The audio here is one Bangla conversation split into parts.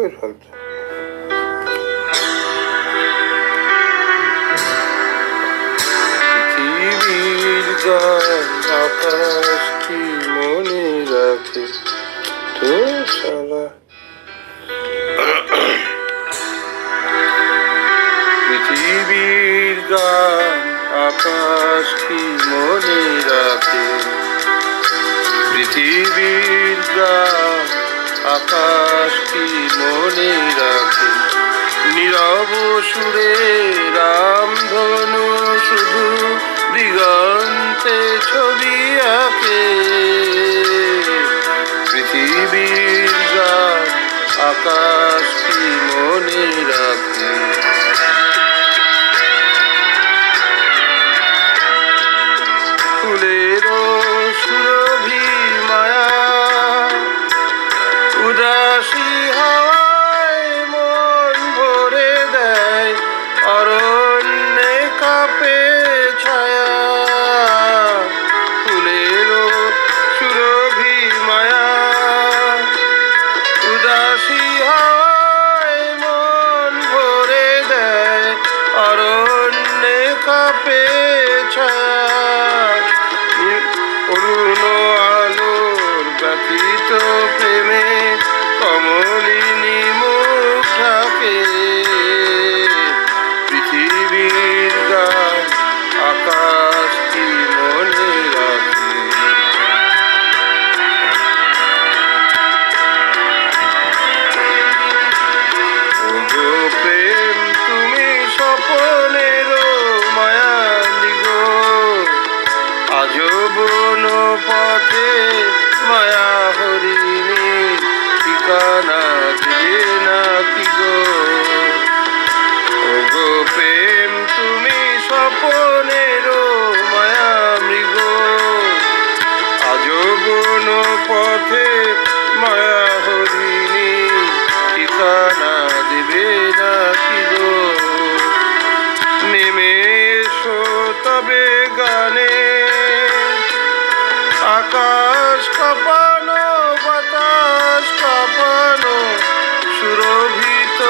বের ফালতু। পৃথিবীর গান আকাশ কি মনে রাখে তো শালা। পৃথিবীর গান আকাশ কি মনে রাখে, পৃথিবীর গান আকাশ কি মনে রাখে। নীরব সুরে রামধনু শুধু দিগন্তে ছবি আঁকে। পৃথিবীর গান আকাশ কি মনে রাখে। ফুলেরও সুরভি মায়া উদাসী হাওয়ায় মন ভরে দেয়, অরণ্যে কাঁপে ছায়া। ফুলেরও সুরভি মায়া উদাসী হাওয়ায় মন ভরে দেয়, অরণ্যে কাঁপে ছায়া। অরুণ আলোর ব্যথিত প্রেমে কমলিনী মুখ ঢাকে। পৃথিবীর গান আকাশ কি মনে রাখে। ওগো প্রেম তুমি স্বপনের মায়ালি গো, আজও বন পথে মায়া হরিণী ঠিকানা দিলে নাকি গো। ওগো প্রেম তুমি স্বপনের মায়া মৃগ, আজও বন পথে মায়া হরিণী ঠিকানা দেবে নাকি গো। নেমে এসো তবে গানে আকাশ কাঁপানো বাতাস কাঁপানো সুরভিত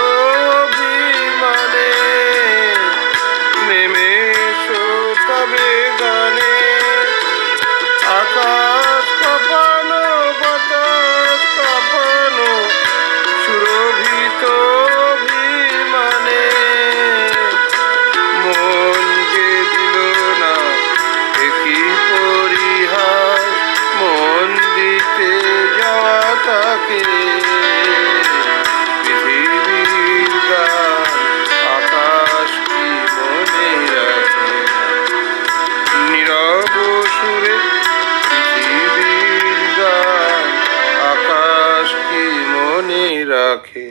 অভিমানে। নেমে এসো তবে গানে আকাশ কাঁপানো বাতাস কাঁপানো সুরভিত অভিমানে। মন যে দিল না একই পরিহাস, মন দিতে যাওয়া তাকে। পৃথিবীর গান আকাশ কি মনে রাখে। নীরব সুরে পৃথিবীর গান আকাশ কি মনে রাখে।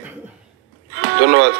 ধন্যবাদ।